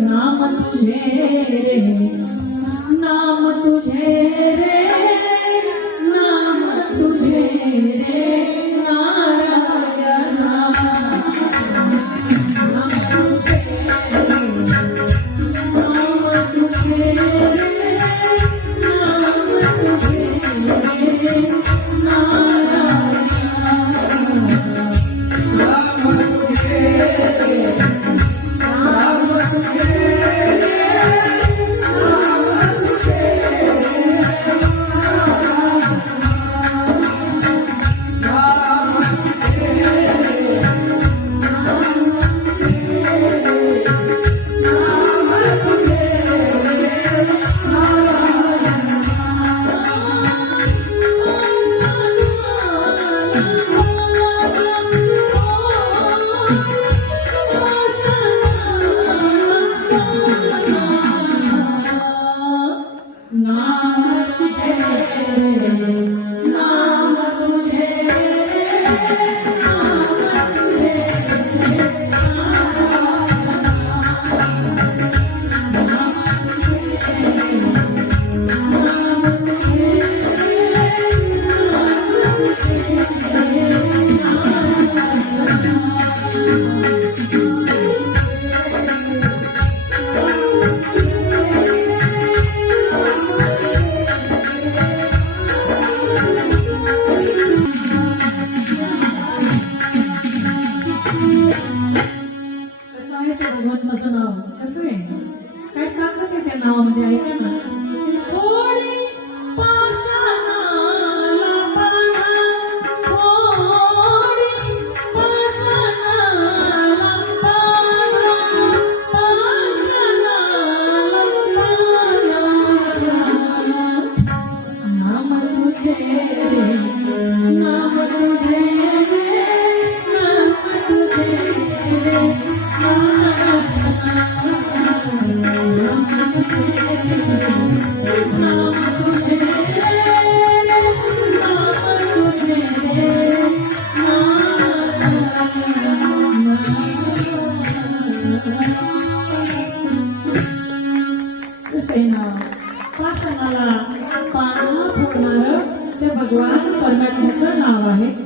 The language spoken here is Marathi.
नाम तुझे रे, नाम तुझे रे, नाम तुझे रे नारायण, नाम तुझे रे, नाम तुझे रे, नाम तुझे रे भगवंताचं नाव कसं आहे, काय टाकलं का त्या नावामध्ये, ऐका ना. थोडी पाषाणाला पाळा, थोडी पाषाणाला पाळा, पाषाणाला पाळा, नाम तुझे रे, नाम तुझे रे, नाम तुझे रे पाषाणाला पाना फोडणारं ते भगवान परमात्म्याचं नाव आहे.